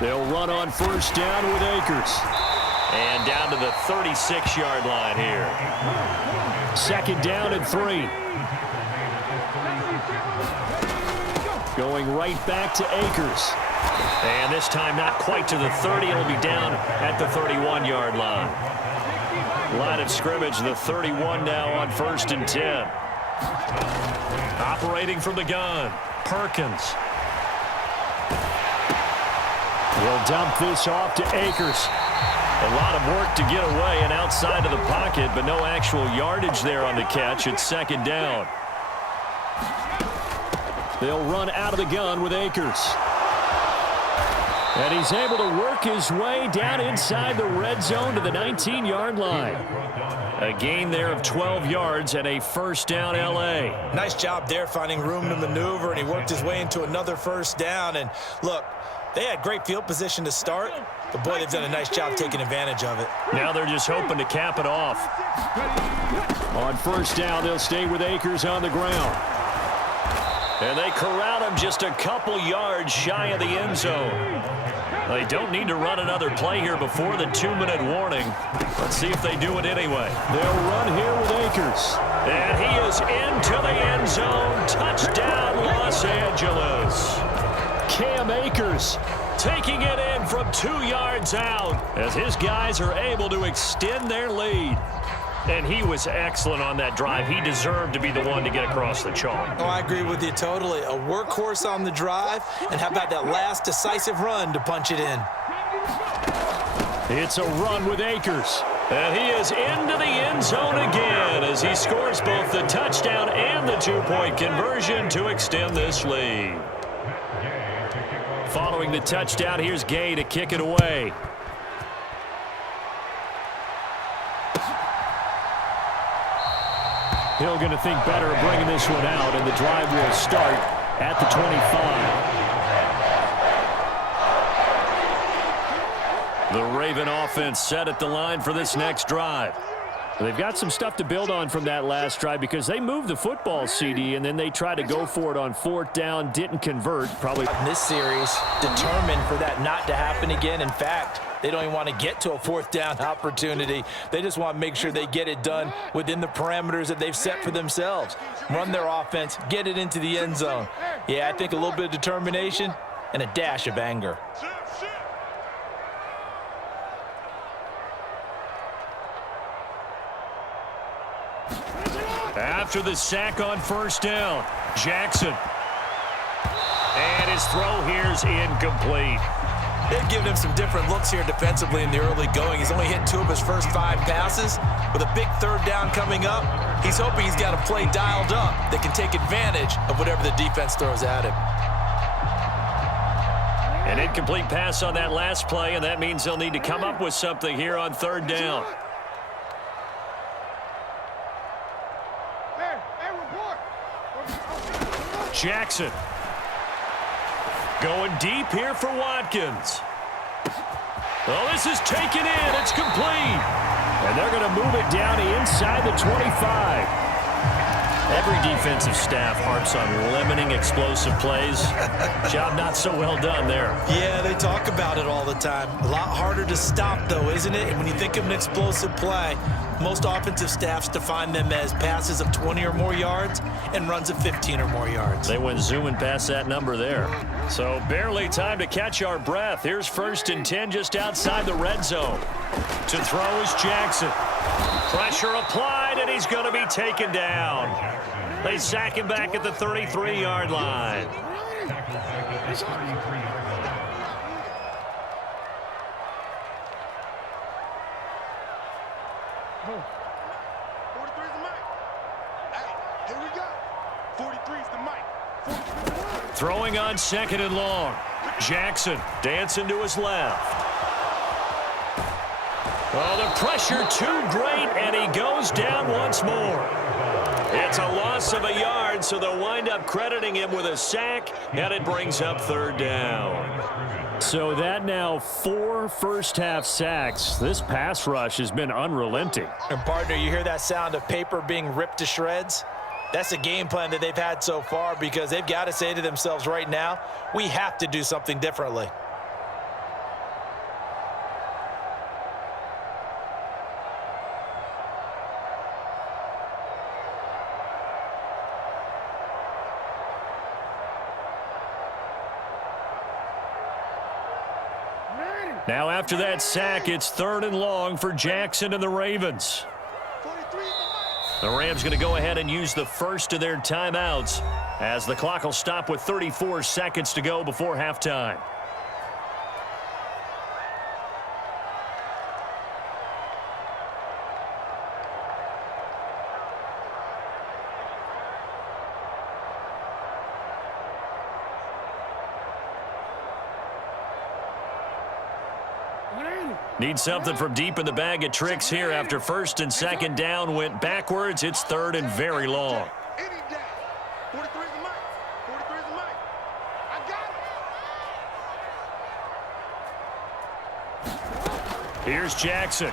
They'll run on first down with Akers. And down to the 36-yard line here. Second down and 3. Going right back to Akers. And this time not quite to the 30. It'll be down at the 31-yard line. Line of scrimmage, the 31 now on first and 10. Operating from the gun, Perkins. He'll dump this off to Akers. A lot of work to get away and outside of the pocket, but no actual yardage there on the catch. It's second down. They'll run out of the gun with Akers. And he's able to work his way down inside the red zone to the 19-yard line. A gain there of 12 yards and a first down L.A. Nice job there finding room to maneuver, and he worked his way into another first down. And look, they had great field position to start, but boy, they've done a nice job taking advantage of it. Now they're just hoping to cap it off. On first down, they'll stay with Akers on the ground. And they corral him just a couple yards shy of the end zone. They don't need to run another play here before the 2-minute warning. Let's see if they do it anyway. They'll run here with Akers. And he is into the end zone. Touchdown, Los Angeles. Cam Akers taking it in from 2 yards out as his guys are able to extend their lead. And he was excellent on that drive. He deserved to be the one to get across the chalk. Oh, I agree with you totally. A workhorse on the drive, and how about that last decisive run to punch it in? It's a run with Akers. And he is into the end zone again as he scores both the touchdown and the 2-point conversion to extend this lead. Following the touchdown, here's Gay to kick it away. Hill going to think better of bringing this one out, and the drive will start at the 25. The Raven offense set at the line for this next drive. They've got some stuff to build on from that last drive because they moved the football, CD, and then they tried to go for it on fourth down, didn't convert. Probably in this series, determined for that not to happen again. In fact, they don't even want to get to a fourth down opportunity. They just want to make sure they get it done within the parameters that they've set for themselves. Run their offense, get it into the end zone. Yeah, I think a little bit of determination and a dash of anger. After the sack on first down, Jackson. And his throw here's incomplete. They've given him some different looks here defensively in the early going. He's only hit 2 of his first 5 passes. With a big third down coming up, he's hoping he's got a play dialed up that can take advantage of whatever the defense throws at him. An incomplete pass on that last play, and that means they'll need to come up with something here on third down. Jackson. Going deep here for Watkins. Oh, this is taken in. It's complete. And they're going to move it down inside the 25. Every defensive staff harps on limiting explosive plays. Job not so well done there. Yeah, they talk about it all the time. A lot harder to stop, though, isn't it? And when you think of an explosive play, most offensive staffs define them as passes of 20 or more yards and runs of 15 or more yards. They went zooming past that number there. So barely time to catch our breath. Here's first and 10 just outside the red zone. To throw is Jackson. Pressure applied, and he's going to be taken down. They sack him back at the 33-yard line. Throwing on second and long. Jackson dancing to his left. Oh, the pressure too great, and he goes down once more. It's a loss of a yard, so they'll wind up crediting him with a sack, and it brings up third down. So that now 4 first-half sacks. This pass rush has been unrelenting. And, partner, you hear that sound of paper being ripped to shreds? That's the game plan that they've had so far because they've got to say to themselves right now, we have to do something differently. Now after that sack, it's 3rd and long for Jackson and the Ravens. The Rams going to go ahead and use the first of their timeouts as the clock will stop with 34 seconds to go before halftime. Need something from deep in the bag of tricks here after 1st and 2nd down went backwards. It's 3rd and very long. Here's Jackson.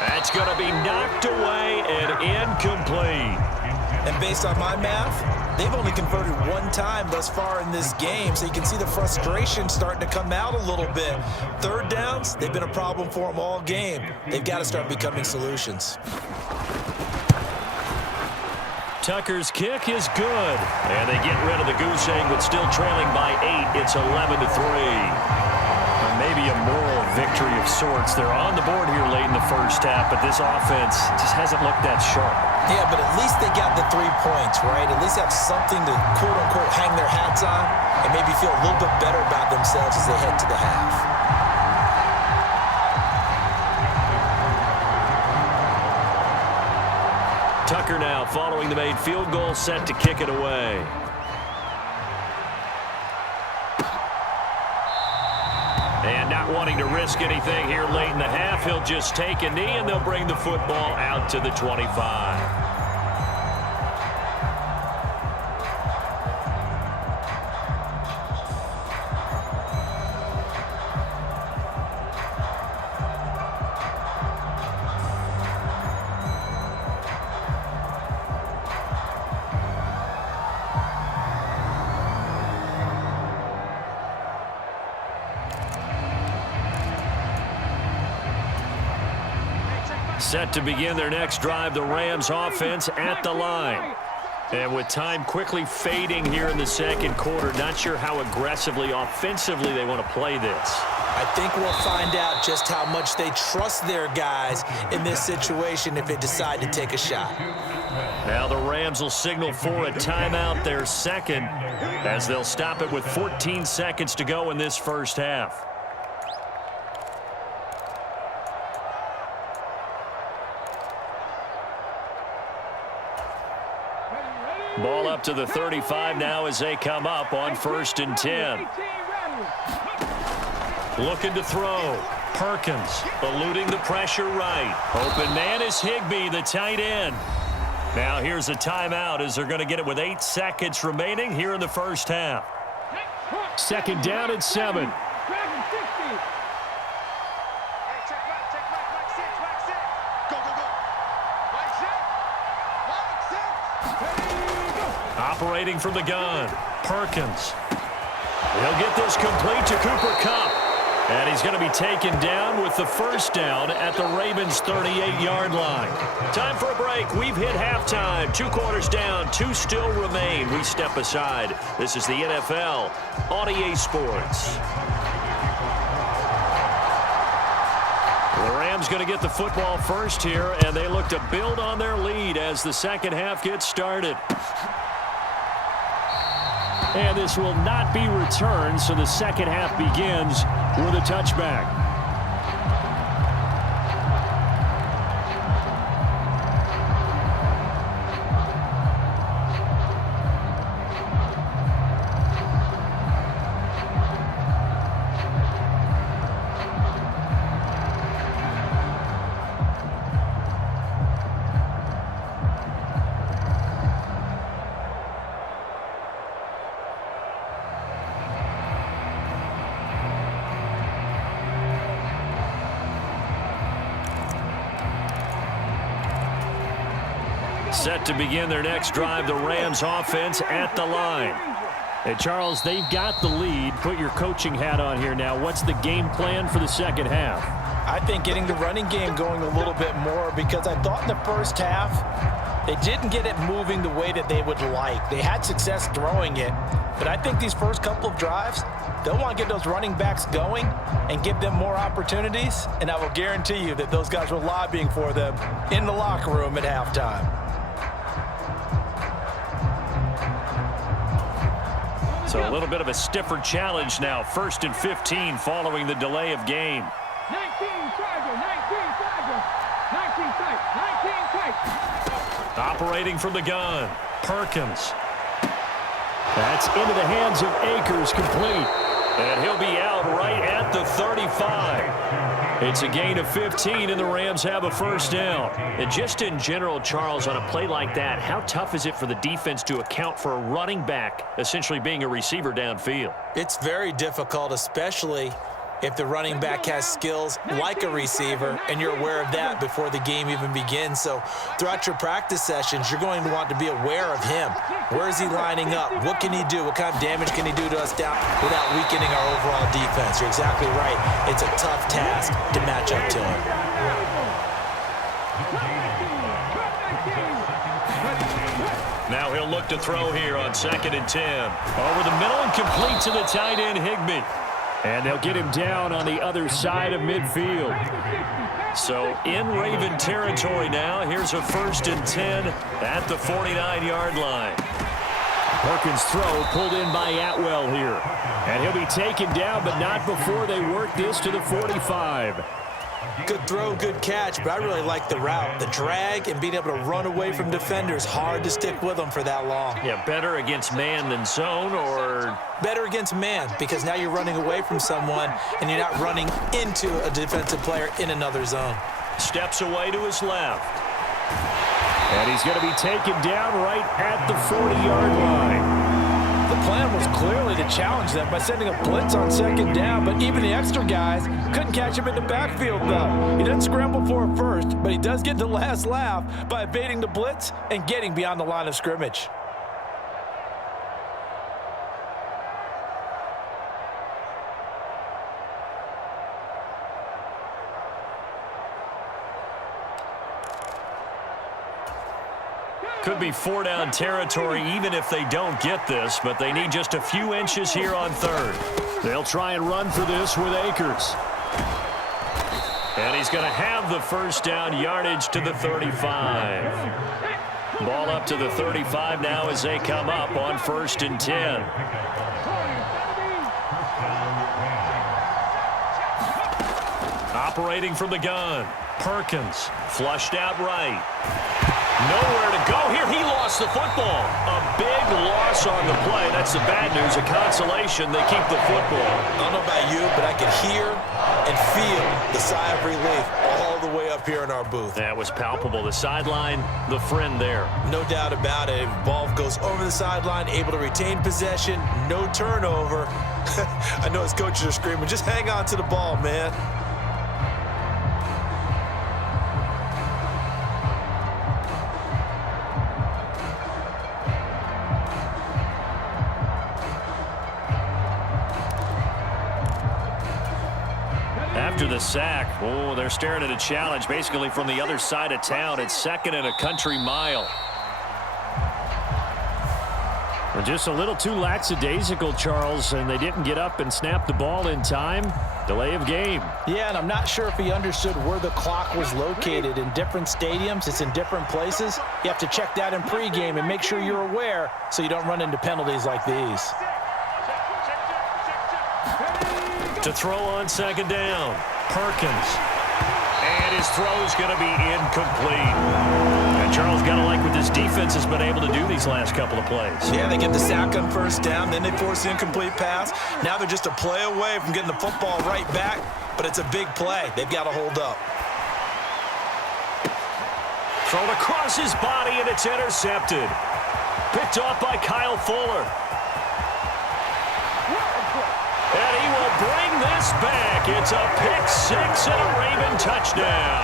That's going to be knocked away and incomplete. And based on my math, they've only converted one time thus far in this game, so you can see the frustration starting to come out a little bit. 3rd downs, they've been a problem for them all game. They've got to start becoming solutions. Tucker's kick is good. And they get rid of the goose egg, but still trailing by 8. It's 11-3. Maybe a moral victory of sorts. They're on the board here late in the first half, but this offense just hasn't looked that sharp. Yeah, but at least they got the 3 points, right? At least have something to, quote-unquote, hang their hats on and maybe feel a little bit better about themselves as they head to the half. Tucker now following the made field goal, set to kick it away. And not wanting to risk anything here late in the half, he'll just take a knee and they'll bring the football out to the 25. Set to begin their next drive, the Rams offense at the line. And with time quickly fading here in the 2nd quarter, not sure how aggressively, offensively they want to play this. I think we'll find out just how much they trust their guys in this situation if they decide to take a shot. Now the Rams will signal for a timeout, their 2nd, as they'll stop it with 14 seconds to go in this first half. Ball up to the 35 now as they come up on 1st and 10. Looking to throw. Perkins eluding the pressure right. Open man is Higbee, the tight end. Now here's a timeout as they're going to get it with 8 seconds remaining here in the first half. 2nd down at 7. Operating from the gun, Perkins. He'll get this complete to Cooper Kupp. And he's going to be taken down with the 1st down at the Ravens' 38-yard line. Time for a break. We've hit halftime. 2 quarters down, 2 still remain. We step aside. This is the NFL on EA Sports. The Rams going to get the football first here, and they look to build on their lead as the 2nd half gets started. And this will not be returned, so the 2nd half begins with a touchback. Set to begin their next drive, the Rams offense at the line. Hey, Charles, they've got the lead. Put your coaching hat on here now. What's the game plan for the second half? I think getting the running game going a little bit more, because I thought in the first half they didn't get it moving the way that they would like. They had success throwing it, but I think these first couple of drives, they'll want to get those running backs going and give them more opportunities, and I will guarantee you that those guys were lobbying for them in the locker room at halftime. So a little bit of a stiffer challenge now. 1st and 15 following the delay of game. 19 Charger, 19 Charger, 19 tight. Operating from the gun, Perkins. That's into the hands of Akers, complete. And he'll be out right at the 35. It's a gain of 15, and the Rams have a first down. And just in general, Charles, on a play like that, how tough is it for the defense to account for a running back essentially being a receiver downfield? It's very difficult, especially if the running back has skills like a receiver, and you're aware of that before the game even begins. So throughout your practice sessions, you're going to want to be aware of him. Where is he lining up? What can he do? What kind of damage can he do to us down without weakening our overall defense? You're exactly right. It's a tough task to match up to him. Now he'll look to throw here on 2nd and 10. Over the middle and complete to the tight end, Higbee. And they'll get him down on the other side of midfield. So in Raven territory now. Here's a 1st and 10 at the 49-yard line. Perkins' throw pulled in by Atwell here. And he'll be taken down, but not before they work this to the 45. Good throw, good catch, but I really like the route. The drag and being able to run away from defenders, hard to stick with them for that long. Yeah, better against man than zone, or? Better against man, because now you're running away from someone and you're not running into a defensive player in another zone. Steps away to his left. And he's going to be taken down right at the 40-yard line. The plan was clearly to challenge them by sending a blitz on 2nd down, but even the extra guys couldn't catch him in the backfield, though. He doesn't scramble for it first, but he does get the last laugh by evading the blitz and getting beyond the line of scrimmage. Could be 4-down territory even if they don't get this, but they need just a few inches here on 3rd. They'll try and run for this with Akers. And he's going to have the first down, yardage to the 35. Ball up to the 35 now as they come up on 1st and 10. Operating from the gun, Perkins, flushed out right. Nowhere to go here. He lost the football. A big loss on the play. That's the bad news. A consolation. They keep the football. I don't know about you, but I can hear and feel the sigh of relief all the way up here in our booth. That was palpable. The sideline, the friend there. No doubt about it. Ball goes over the sideline, able to retain possession, no turnover. I know his coaches are screaming, just hang on to the ball, man. After the sack, oh, they're staring at a challenge basically from the other side of town. It's 2nd and a country mile. Well, just a little too lackadaisical, Charles, and they didn't get up and snap the ball in time. Delay of game. Yeah, and I'm not sure if he understood where the clock was located. In different stadiums, it's in different places. You have to check that in pregame and make sure you're aware so you don't run into penalties like these. To throw on 2nd down, Perkins. And his throw's going to be incomplete. And Charles got to like what this defense has been able to do these last couple of plays. Yeah, they get the sack on 1st down, then they force the incomplete pass. Now they're just a play away from getting the football right back, but it's a big play. They've got to hold up. Thrown across his body, and it's intercepted. Picked off by Kyle Fuller. And he will bring this back. It's a pick six and a Raven touchdown.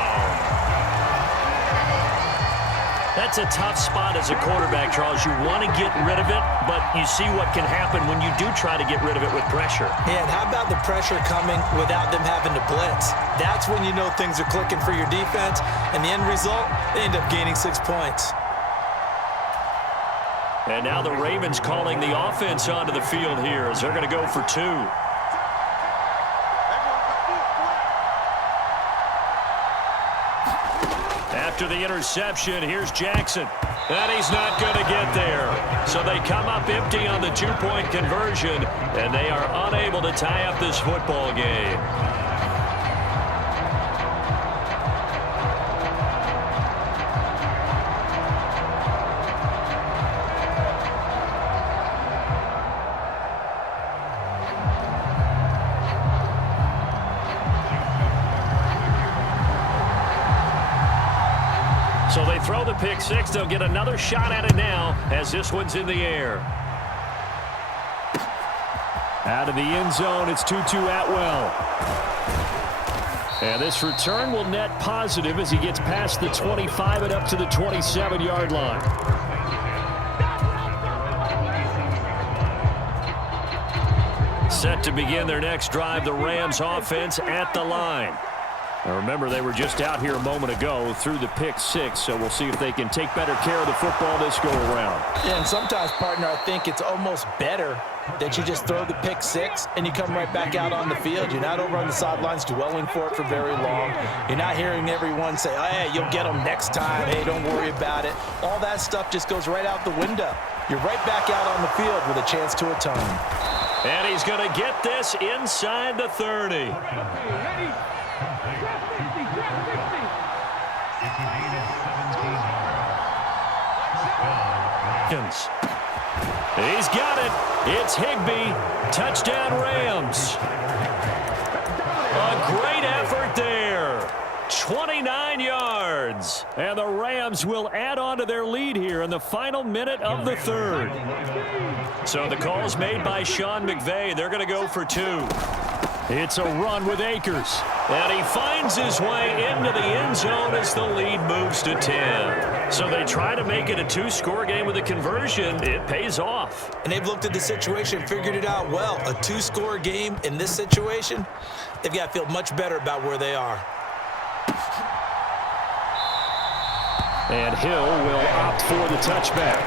That's a tough spot as a quarterback, Charles. You want to get rid of it, but you see what can happen when you do try to get rid of it with pressure. Yeah, and how about the pressure coming without them having to blitz? That's when you know things are clicking for your defense, and the end result, they end up gaining 6 points. And now the Ravens calling the offense onto the field here as they're going to go for 2. After the interception, here's Jackson. And he's not going to get there. So they come up empty on the 2-point conversion, and they are unable to tie up this football game. So they throw the pick six. They'll get another shot at it now as this one's in the air. Out of the end zone, it's Tutu Atwell. And this return will net positive as he gets past the 25 and up to the 27-yard line. Set to begin their next drive, the Rams offense at the line. Now remember, they were just out here a moment ago through the pick six, so we'll see if they can take better care of the football this go-around. Yeah, and sometimes, partner, I think it's almost better that you just throw the pick six and you come right back out on the field. You're not over on the sidelines dwelling for it for very long. You're not hearing everyone say, oh, hey, you'll get them next time. Hey, don't worry about it. All that stuff just goes right out the window. You're right back out on the field with a chance to atone. And he's going to get this inside the 30. He's got it. It's Higbee. Touchdown, Rams. A great effort there. 29 yards. And the Rams will add on to their lead here in the final minute of the third. So the call's made by Sean McVay. They're going to go for 2. It's a run with Akers. And he finds his way into the end zone as the lead moves to 10. So they try to make it a 2-score game with a conversion. It pays off. And they've looked at the situation, figured it out well. A 2-score game in this situation, they've got to feel much better about where they are. And Hill will opt for the touchback.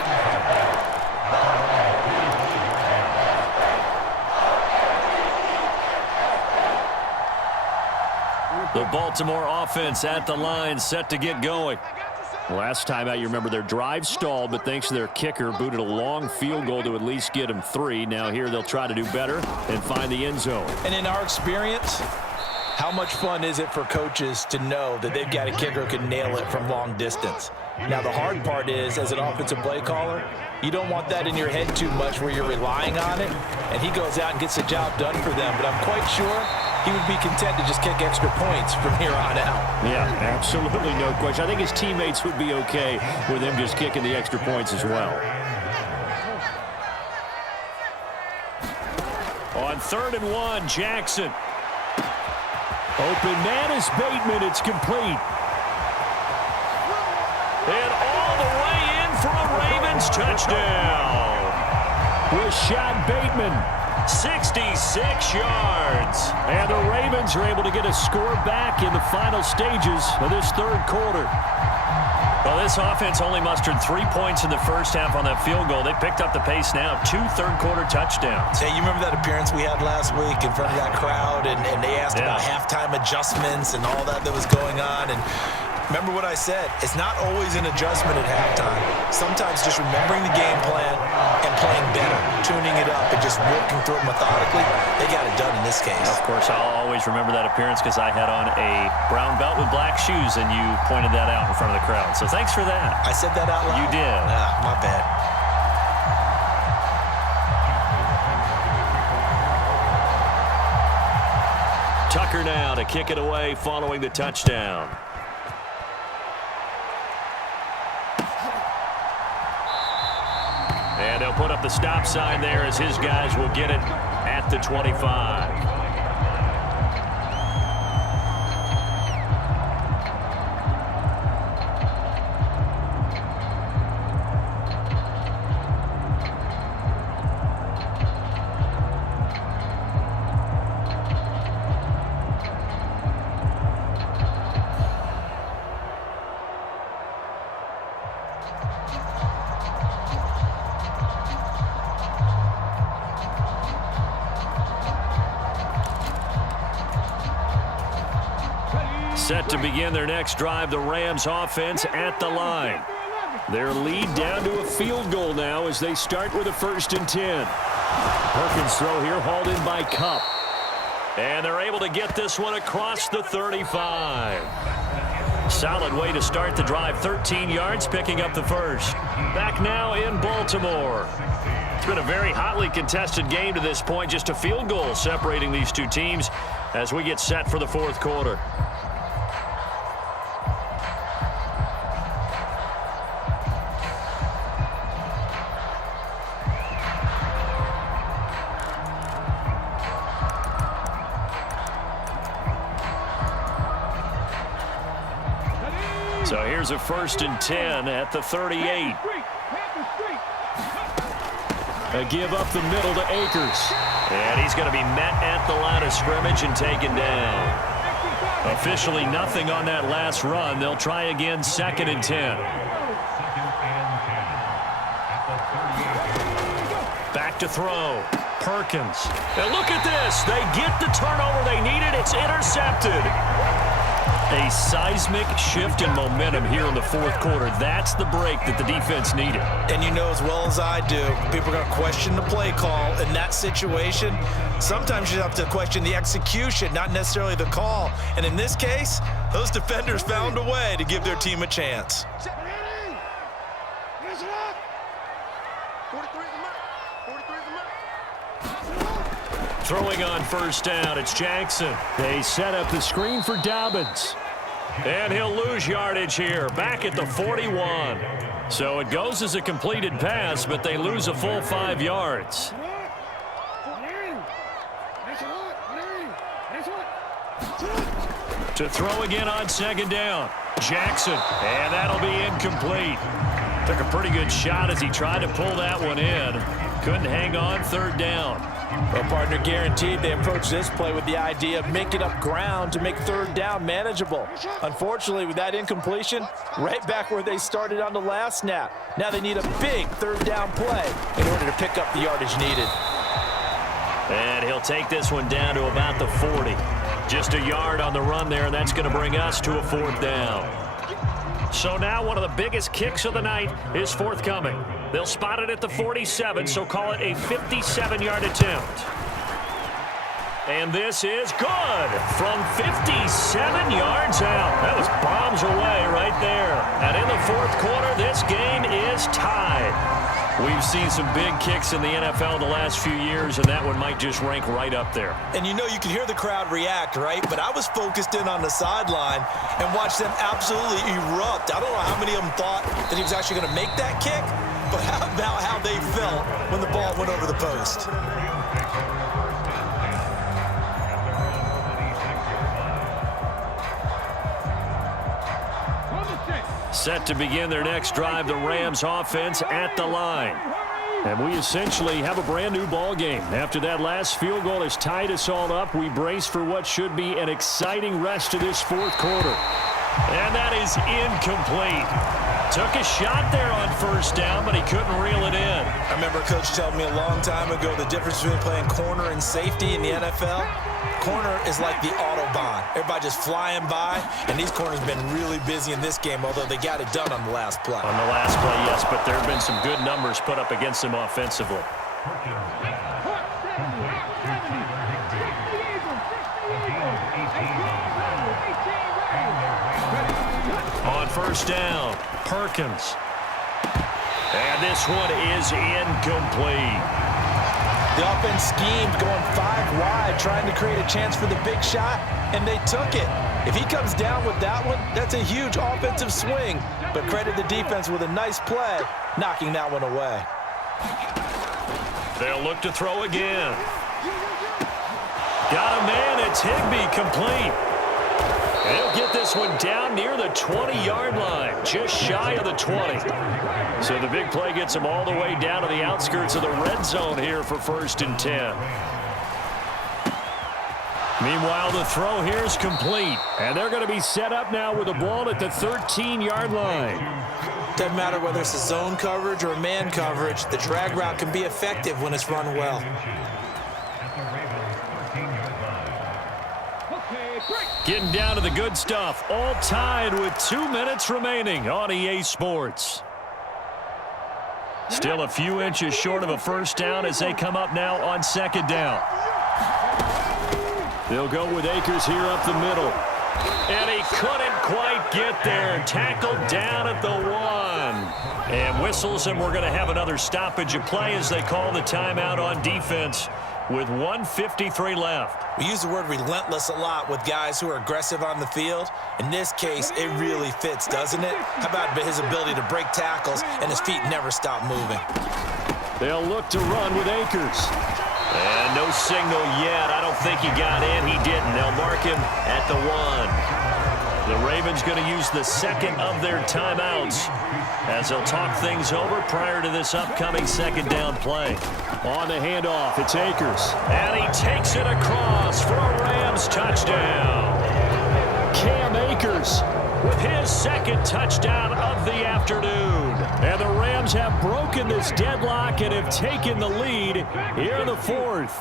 The Baltimore offense at the line, set to get going. Last time out, you remember their drive stalled, but thanks to their kicker, booted a long field goal to at least get them 3. Now here they'll try to do better and find the end zone. And in our experience, how much fun is it for coaches to know that they've got a kicker who can nail it from long distance? Now, the hard part is, as an offensive play caller, you don't want that in your head too much where you're relying on it, and he goes out and gets the job done for them. But I'm quite sure he would be content to just kick extra points from here on out. Yeah, absolutely no question. I think his teammates would be okay with him just kicking the extra points as well. On 3rd and 1, Jackson. Open man is Bateman. It's complete. And all the way in for a Ravens touchdown. Rashad Bateman, 66 yards. And the Ravens are able to get a score back in the final stages of this third quarter. Well, this offense only mustered 3 points in the first half on that field goal. They picked up the pace now. 2 third-quarter touchdowns. Hey, you remember that appearance we had last week in front of that crowd, and they asked about halftime adjustments and all that was going on, and remember what I said. It's not always an adjustment at halftime. Sometimes just remembering the game plan and playing better, tuning it up, and just working through it methodically. They got it done in this case. Of course, I'll always remember that appearance because I had on a brown belt with black shoes, and you pointed that out in front of the crowd. So thanks for that. I said that out loud? You did. My bad. Tucker now to kick it away following the touchdown. And they'll put up the stop sign there as his guys will get it at the 25. Set to begin their next drive, the Rams offense at the line. Their lead down to a field goal now as they start with a 1st and 10. Perkins' throw here hauled in by Cup. And they're able to get this one across the 35. Solid way to start the drive. 13 yards, picking up the first. Back now in Baltimore. It's been a very hotly contested game to this point. Just a field goal separating these two teams as we get set for the 4th quarter. So here's a 1st and 10 at the 38. A give up the middle to Akers. And he's going to be met at the line of scrimmage and taken down. Officially nothing on that last run. They'll try again, 2nd and 10. Back to throw. Perkins. And look at this. They get the turnover they needed. It's intercepted. A seismic shift in momentum here in the 4th quarter. That's the break that the defense needed. And you know as well as I do, people are going to question the play call in that situation. Sometimes you have to question the execution, not necessarily the call. And in this case, those defenders found a way to give their team a chance. Throwing on 1st down, it's Jackson. They set up the screen for Dobbins. And he'll lose yardage here, back at the 41. So it goes as a completed pass, but they lose a full 5 yards. To throw again on 2nd down, Jackson. And that'll be incomplete. Took a pretty good shot as he tried to pull that one in. Couldn't hang on, 3rd down. Well, partner, guaranteed they approach this play with the idea of making up ground to make 3rd down manageable. Unfortunately, with that incompletion, right back where they started on the last snap. Now they need a big 3rd down play in order to pick up the yardage needed. And he'll take this one down to about the 40. Just a yard on the run there, and that's going to bring us to a 4th down. So now one of the biggest kicks of the night is forthcoming. They'll spot it at the 47, so call it a 57-yard attempt. And this is good from 57 yards out. That was bombs away right there. And in the 4th quarter, this game is tied. We've seen some big kicks in the NFL the last few years, and that one might just rank right up there. And you know, you can hear the crowd react, right? But I was focused in on the sideline and watched them absolutely erupt. I don't know how many of them thought that he was actually going to make that kick, but how about how they felt when the ball went over the post? Set to begin their next drive, the Rams offense at the line. And we essentially have a brand new ball game. After that last field goal has tied us all up, we brace for what should be an exciting rest of this 4th quarter. And that is incomplete. Took a shot there on 1st down, but he couldn't reel it in. I remember a coach telling me a long time ago the difference between playing corner and safety in the NFL. Corner is like the Autobahn. Everybody just flying by, and these corners have been really busy in this game, although they got it done on the last play. On the last play, yes, but there have been some good numbers put up against them offensively. On 1st down, Perkins. And this one is incomplete. The offense schemed, going 5 wide, trying to create a chance for the big shot, and they took it. If he comes down with that one, that's a huge offensive swing. But credit the defense with a nice play, knocking that one away. They'll look to throw again. Got a man, it's Higbee, complete. They'll get this one down near the 20-yard line, just shy of the 20. So the big play gets them all the way down to the outskirts of the red zone here for 1st and 10. Meanwhile, the throw here is complete. And they're going to be set up now with the ball at the 13-yard line. Doesn't matter whether it's a zone coverage or a man coverage, the drag route can be effective when it's run well. Okay, break. Getting down to the good stuff. All tied with 2 minutes remaining on EA Sports. Still a few inches short of a first down as they come up now on second down. They'll go with Akers here up the middle. And he couldn't quite get there. Tackled down at the 1. And whistles, and we're going to have another stoppage of play as they call the timeout on defense with 1:53 left. We use the word relentless a lot with guys who are aggressive on the field. In this case, it really fits, doesn't it? How about his ability to break tackles and his feet never stop moving? They'll look to run with Akers. And no signal yet. I don't think he got in. He didn't. They'll mark him at the 1. The Ravens going to use the second of their timeouts as they'll talk things over prior to this upcoming second down play. On the handoff, it's Akers. And he takes it across for a Rams touchdown. Cam Akers with his second touchdown of the afternoon. And the Rams have broken this deadlock and have taken the lead here in the 4th.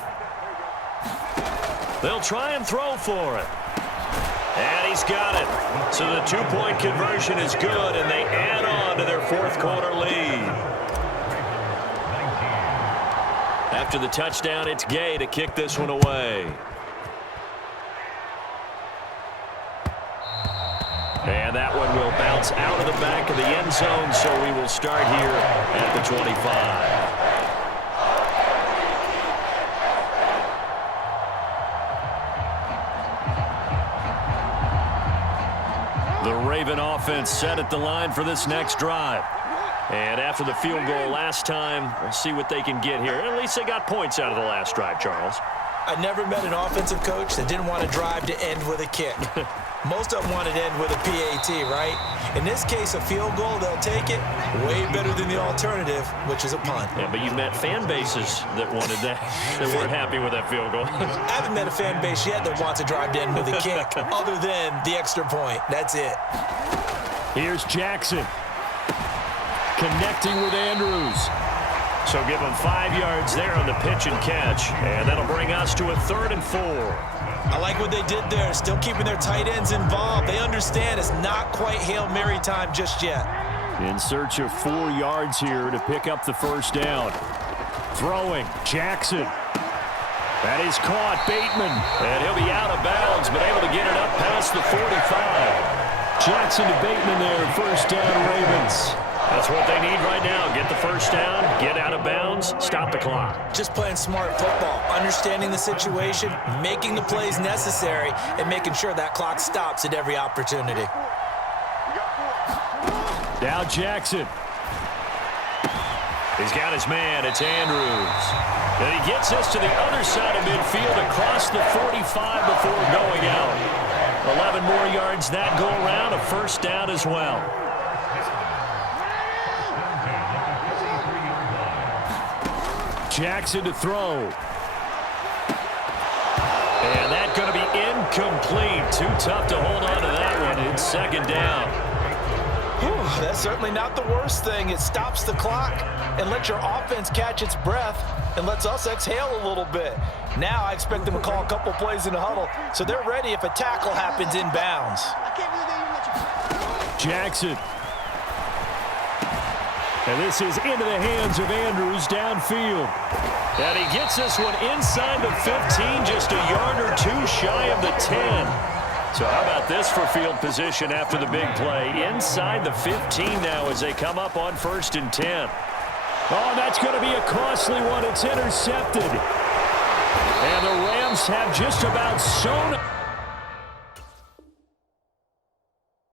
They'll try and throw for it. And he's got it. So the 2-point conversion is good, and they add on to their 4th quarter lead. After the touchdown, it's Gay to kick this one away. And that one will bounce out of the back of the end zone, so we will start here at the 25. The Raven offense set at the line for this next drive. And after the field goal last time, we'll see what they can get here. At least they got points out of the last drive, Charles. I never met an offensive coach that didn't want to drive to end with a kick. Most of them wanted to end with a PAT, right? In this case, a field goal, they'll take it. Way better than the alternative, which is a punt. Yeah, but you've met fan bases that wanted that, that weren't happy with that field goal. I haven't met a fan base yet that wants to drive to end with a kick, other than the extra point. That's it. Here's Jackson. Connecting with Andrews. So give them 5 yards there on the pitch and catch. And that'll bring us to a 3rd and 4. I like what they did there, still keeping their tight ends involved. They understand it's not quite Hail Mary time just yet. In search of 4 yards here to pick up the first down. Throwing, Jackson. That is caught, Bateman. And he'll be out of bounds, but able to get it up past the 45. Jackson to Bateman there, first down Ravens. That's what they need right now. Get the first down, get out of bounds, stop the clock. Just playing smart football, understanding the situation, making the plays necessary, and making sure that clock stops at every opportunity. Now Jackson. He's got his man. It's Andrews. And he gets us to the other side of midfield across the 45 before going out. 11 more yards that go around, a first down as well. Jackson to throw. And that's going to be incomplete. Too tough to hold on to that one. It's second down. Whew, that's certainly not the worst thing. It stops the clock and lets your offense catch its breath and lets us exhale a little bit. Now I expect them to call a couple plays in the huddle, so they're ready if a tackle happens inbounds. Jackson. And this is into the hands of Andrews downfield. And he gets this one inside the 15, just a yard or two shy of the 10. So how about this for field position after the big play? Inside the 15 now as they come up on 1st and 10. Oh, that's going to be a costly one. It's intercepted. And the Rams have just about sewn